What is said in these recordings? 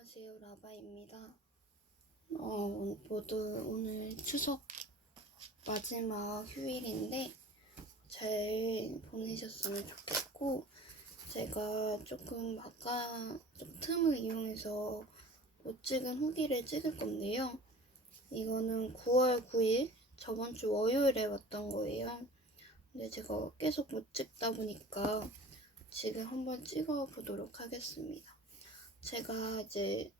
안녕하세요 라바입니다. 어, 모두 오늘 추석 마지막 휴일인데 잘 보내셨으면 좋겠고 제가 조금 아까 좀 틈을 이용해서 못 찍은 후기를 찍을 건데요. 이거는 9월 9일 저번 주 월요일에 왔던 거예요. 근데 제가 계속 못 찍다 보니까 지금 한번 찍어 보도록 하겠습니다. 제가 이제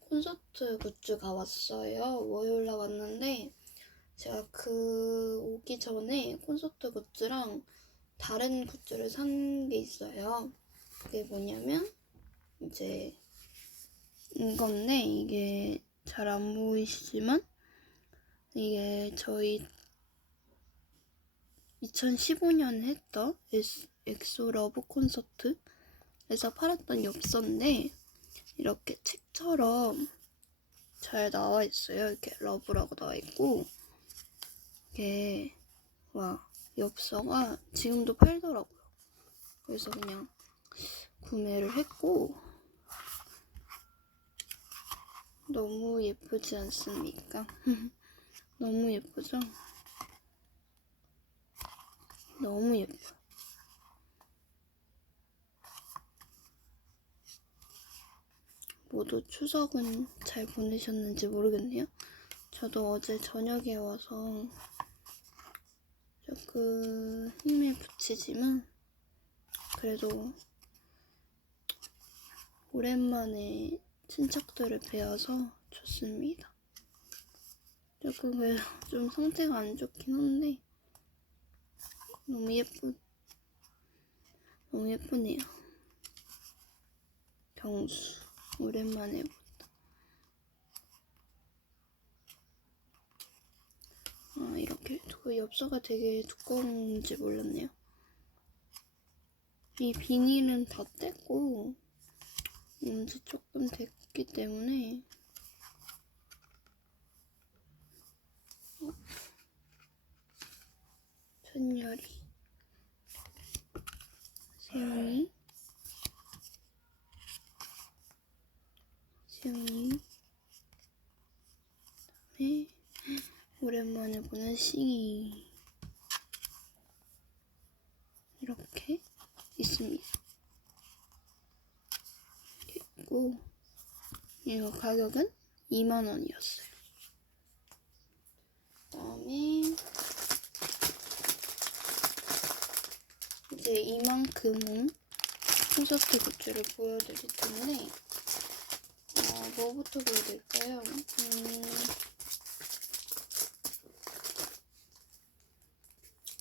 콘서트 굿즈가 왔어요. 월요일 날 왔는데 제가 그 오기 전에 콘서트 굿즈랑 다른 굿즈를 산 게 있어요. 그게 뭐냐면 이제 이건데 이게 잘 안 보이시지만 이게 저희 2015년 했던 엑- 엑소 러브 콘서트에서 팔았던 엽서인데 이렇게 책처럼 잘 나와 있어요. 이렇게 러브라고 나와 있고 이게 와 엽서가 지금도 팔더라고요. 그래서 그냥 구매를 했고 너무 예쁘지 않습니까? 너무 예쁘죠? 너무 예뻐 모두 추석은 잘 보내셨는지 모르겠네요. 저도 어제 저녁에 와서 조금 힘을 붙이지만 그래도 오랜만에 친척들을 뵈어서 좋습니다. 조금 그래도 좀 상태가 안 좋긴 한데 너무 예쁘 너무 예쁘네요. 경수 오랜만에 본다. 아 이렇게 그 엽서가 되게 두꺼운지 몰랐네요. 이 비닐은 다 뗐고 이제 조금 됐기 때문에 어? 천열이 세영이 세영이 그다음에 오랜만에 보는 싱이 이렇게 있습니다. 있고 이거 가격은 2만 원이었어요. 그다음에 이제 이만큼은 콘서트 굿즈를 보여드릴 텐데 어, 뭐부터 보여드릴까요? 음,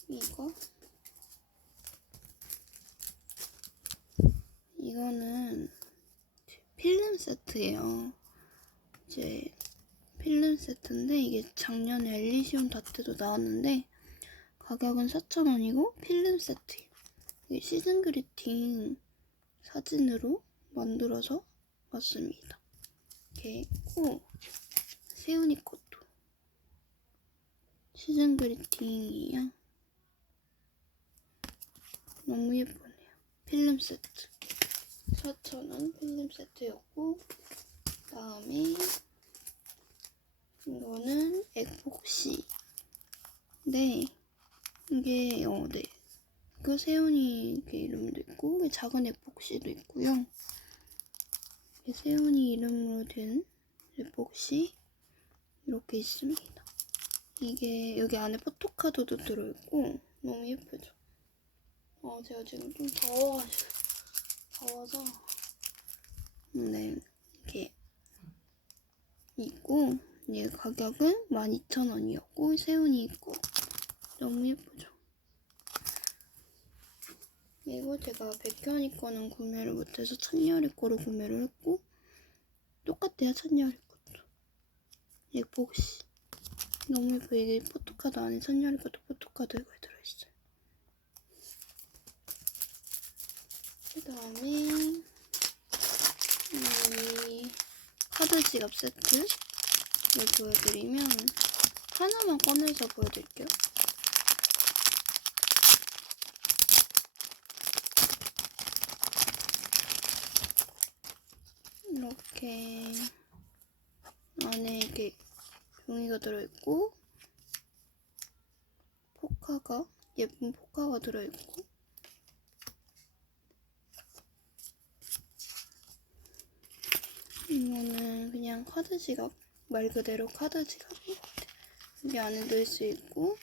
이거 이거는 필름 세트예요. 이제 필름 세트인데 이게 작년에 엘리시온 다트도 나왔는데 가격은 4,000원이고 필름 세트예요. 이게 시즌 그리팅 사진으로 만들어서 왔습니다. 이렇게 있고 세훈이 것도 시즌 그리팅이에요. 너무 예쁘네요. 필름 세트. 4,000원 필름 세트였고 그다음에 이거는 액복시 네 이게 어 네. 그 세훈이 이렇게 이름도 있고 작은 액복시도 있고요. 이게 세훈이 이름으로 된 액복시 이렇게 있습니다. 이게 여기 안에 포토카드도 들어있고 너무 예쁘죠? 어 제가 지금 좀 더워가지고 더워서 네 이렇게 있고 얘 가격은 12,000원이었고 세훈이 있고 너무 예쁘죠? 이거 제가 백현이 거는 구매를 못해서 천열이 거로 구매를 했고 똑같아요 천열이 것도. 예복시. 너무 예뻐 이게 포토카드 안에 천열이 것도 포토카드가 들어있어요. 그 다음에 이 카드 지갑 세트 를 보여드리면 하나만 꺼내서 보여드릴게요. 이렇게 안에 이렇게 종이가 들어있고 포카가 예쁜 포카가 들어있고 이거는 그냥 카드 지갑 말 그대로 카드 지갑인 것 같아. 여기 안에 넣을 수 있고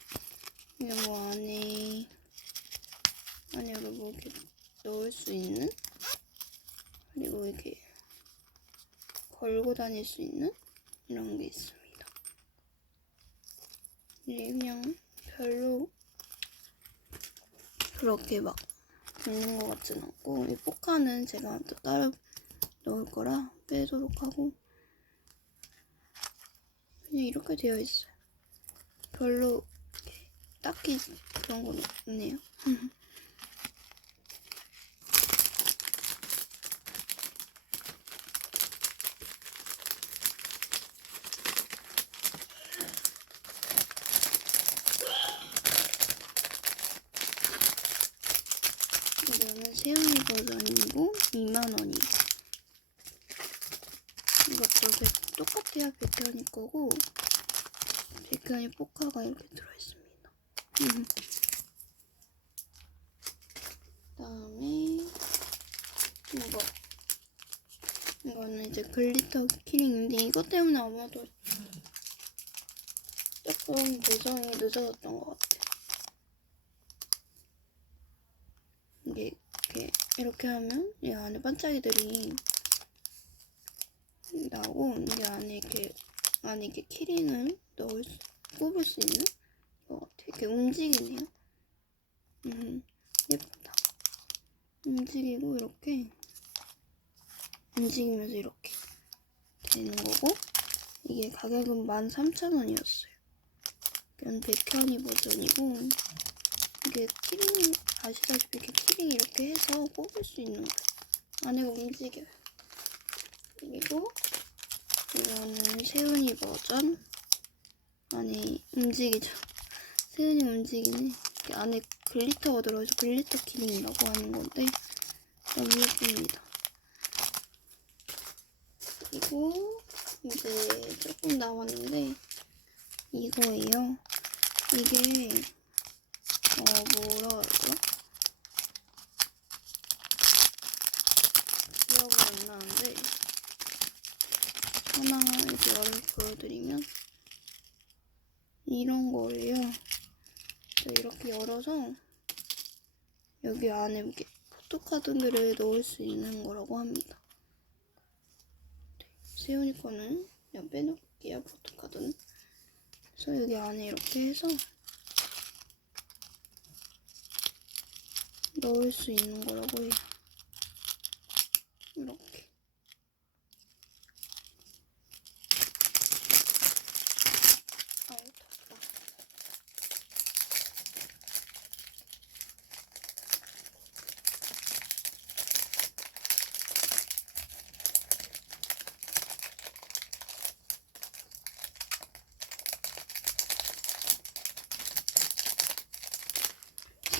이게 뭐 안에 안에 뭐 이렇게 넣을 수 있는 그리고 이렇게 걸고 다닐 수 있는 이런 게 있습니다. 이게 그냥 별로 그렇게 막 있는 것 같진 않고 이 포카는 제가 또 따로 넣을 거라 빼도록 하고 그냥 이렇게 되어 있어요. 별로 딱히 그런 건 없네요. 이거는 세운이 버전이고 2만원이에요. 이것도 백- 똑같아요. 백현이 거고 백현이 포카가 이렇게 들어있습니다. 음. 그다음에 이거 이거는 이제 글리터 키링인데 이것 때문에 아마도 조금 배송이 늦어졌던 것 같아. 이게 이렇게 하면 이 안에 반짝이들이 나오고 이게 안에 이렇게 안에 이렇게 키링을 넣을 수, 꼽을 수 있는 것 같아. 이렇게 움직이네요. 음, 예쁘다. 움직이고 이렇게 움직이면서 이렇게 되는 거고 이게 가격은 13,000원이었어요. 이건 백현이 버전이고 이게 키링 아시다시피 이렇게 키링 이렇게 해서 꼽을 수 있는. 안에가 움직여요. 그리고 이거는 세훈이 버전 안에 움직이죠. 세훈이 움직이네. 안에 글리터가 들어있어 글리터 키링이라고 하는 건데 너무 예쁩니다. 그리고 이제 조금 남았는데 이거예요. 이게 어 뭐라 그러더라? 기억은 안 나는데 하나 이렇게 열어 보여드리면 이런 거예요. 이렇게 열어서 여기 안에 이렇게 포토카드들을 넣을 수 있는 거라고 합니다. 네, 세훈이 거는 그냥 빼놓을게요, 포토카드는. 그래서 여기 안에 이렇게 해서 넣을 수 있는 거라고 해요. 이렇게. 아우, 덥다.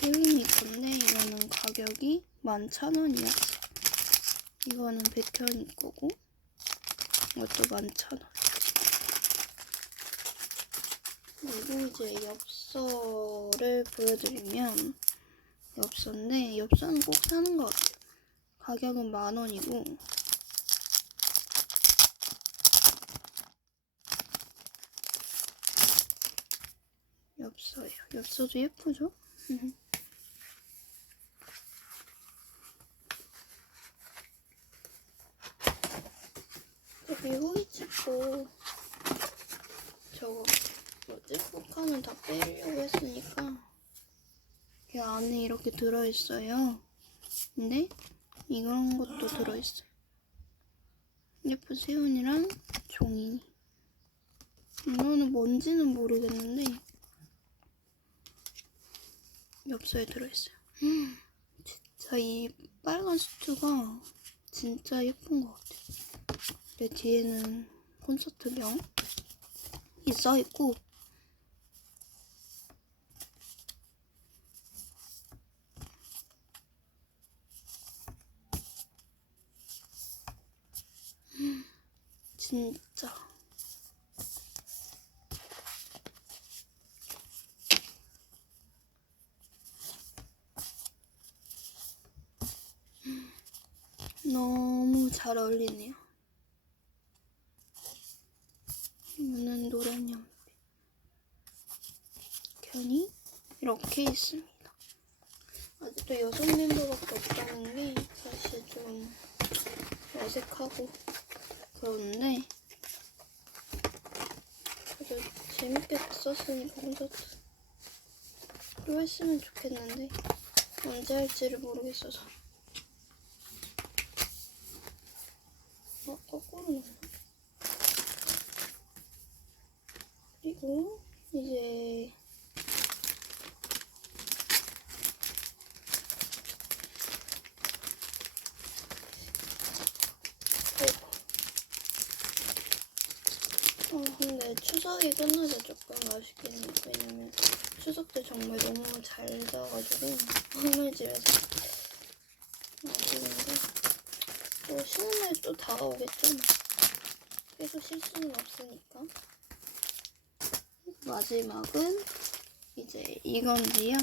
세윈이 건데 이거는 가격이 11,000원이었어. 이거는 백현이 거고 이것도 11,000원. 그리고 이제 엽서를 보여드리면 엽서인데 엽서는 꼭 사는 것 같아요. 가격은 만 원이고 엽서예요. 엽서도 예쁘죠? 여기 후기 찍고 저거 뭐지? 포카는 다 빼려고 했으니까 이 안에 이렇게 들어있어요. 근데 이런 것도 들어있어요. 예쁜 세훈이랑 종이. 이거는 뭔지는 모르겠는데 엽서에 들어있어요. 음, 진짜 이 빨간 수트가 진짜 예쁜 것 같아요. 내 뒤에는 콘서트명이 써있고 진짜. 너무 잘 어울리네요. 이거는 노란 연필. 견이 이렇게 있습니다. 아직도 여섯 멤버밖에 없다는 게 사실 좀 어색하고 그런데 그래도 재밌게 썼으니까 콘서트 또 했으면 좋겠는데 언제 할지를 모르겠어서 어? 거꾸로 넣나? 그리고 이제 어, 근데 추석이 끝나서 조금 아쉽겠네. 왜냐면 추석 때 정말 너무 잘 자가지고 오늘 집에서 아쉬운데 또 쉬는 날 또 다가오겠죠. 뭐. 계속 쉴 수는 없으니까. 마지막은 이제 이건데요.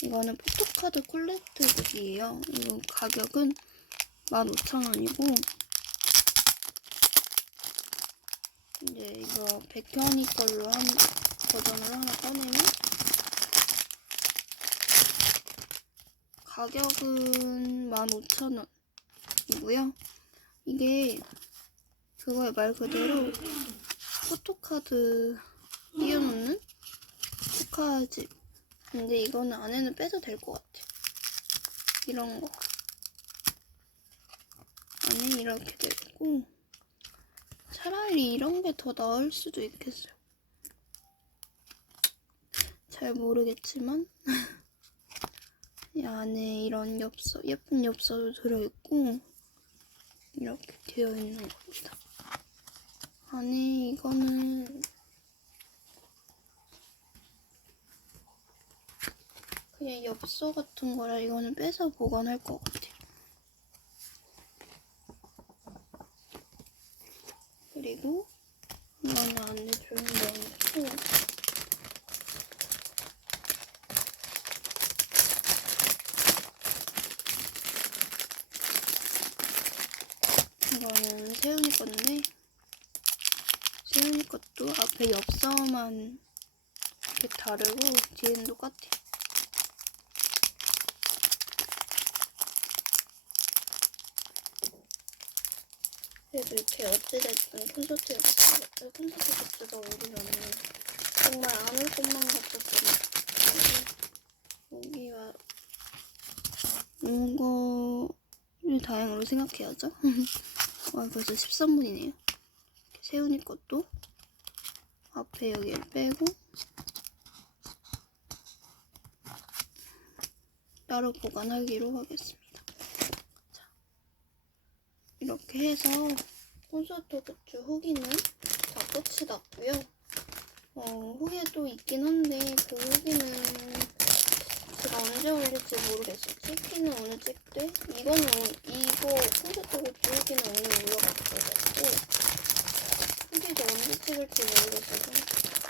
이거는 포토카드 콜렉트북이에요. 이거 가격은 15,000원이고 이제 이거 백현이 걸로 한 버전을 하나 꺼내면 가격은 15,000원이고요. 이게 그거의 말 그대로 포토카드 띄워놓는 포카집. 근데 이거는 안에는 빼도 될 것 같아. 이런 거. 안에 이렇게 돼 있고 차라리 이런 게 더 나을 수도 있겠어요. 잘 모르겠지만 이 안에 이런 엽서, 예쁜 엽서도 들어있고 이렇게 되어 있는 겁니다. 안에 이거는 그냥 엽서 같은 거라 이거는 빼서 보관할 것 같아요. 그리고 이거는 안에 조금 넣어놓고 이거는 세훈이 건데 세훈이 것도 앞에 엽서만 이렇게 다르고 뒤에는 똑같아. 그래도 이렇게 어찌됐든 콘서트 엽서, 콘서트 굿즈가 오리라면 정말 안 올 것만 같았거든. 여기와 이거를 다행으로 생각해야죠. 와 벌써 13분이네요. 세훈이 것도 앞에 여기를 빼고 따로 보관하기로 하겠습니다. 자, 이렇게 해서 콘서트 굿즈 후기는 다 끝이 났고요. 어, 후기에 또 있긴 한데 그 후기는 언제 올릴지 모르겠어요. 찍기는 오늘 찍되 이거는 이거 콘서트 굿즈 후기는 오늘 올라갔고 후기도 언제 찍을지 모르겠어서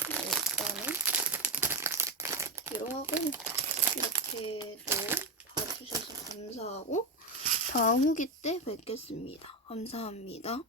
일단은 기록하고 이렇게 또 봐주셔서 감사하고 다음 후기 때 뵙겠습니다. 감사합니다.